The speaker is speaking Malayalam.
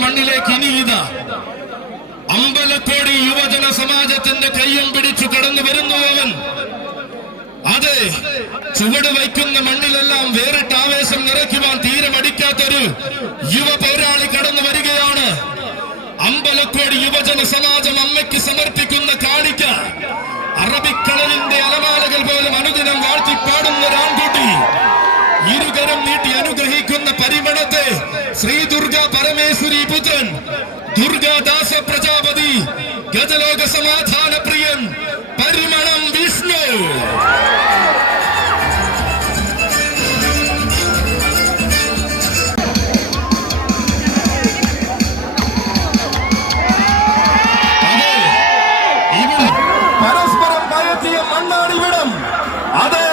മണ്ണിലേക്ക് ഇനിയുത അമ്പലക്കോടി യുവജന സമാജത്തിന്റെ കയ്യം പിടിച്ചു കടന്നു വരുന്നു അവൻ. അതെ ചുവട് വയ്ക്കുന്ന മണ്ണിലെല്ലാം വേറിട്ട ആവേശം നിറയ്ക്കുവാൻ തീരെ മടിക്കാത്തൊരു യുവ പൗരാളി കടന്നു വരികയാണ്. അമ്പലക്കോടി യുവജന സമാജം അമ്മയ്ക്ക് സമർപ്പിക്കുന്ന കാണിക്ക. അറബിക്കടലിന്റെ അലമാലകൾ പോലും അനുദിനം വാഴ്ത്തിപ്പാടുന്ന ഒരാൺകുട്ടി. ഇരുകരം നീട്ടി శ్రీ దుర్గా పరమేశ్వరి పుత్రన్ దుర్గా దాస ప్రజాపతి గజలోక సమాధాన ప్రియన్ పరిమళం విష్ణు பரஸ்பரம் பயத்திய மண்ணாடி விடம் அதே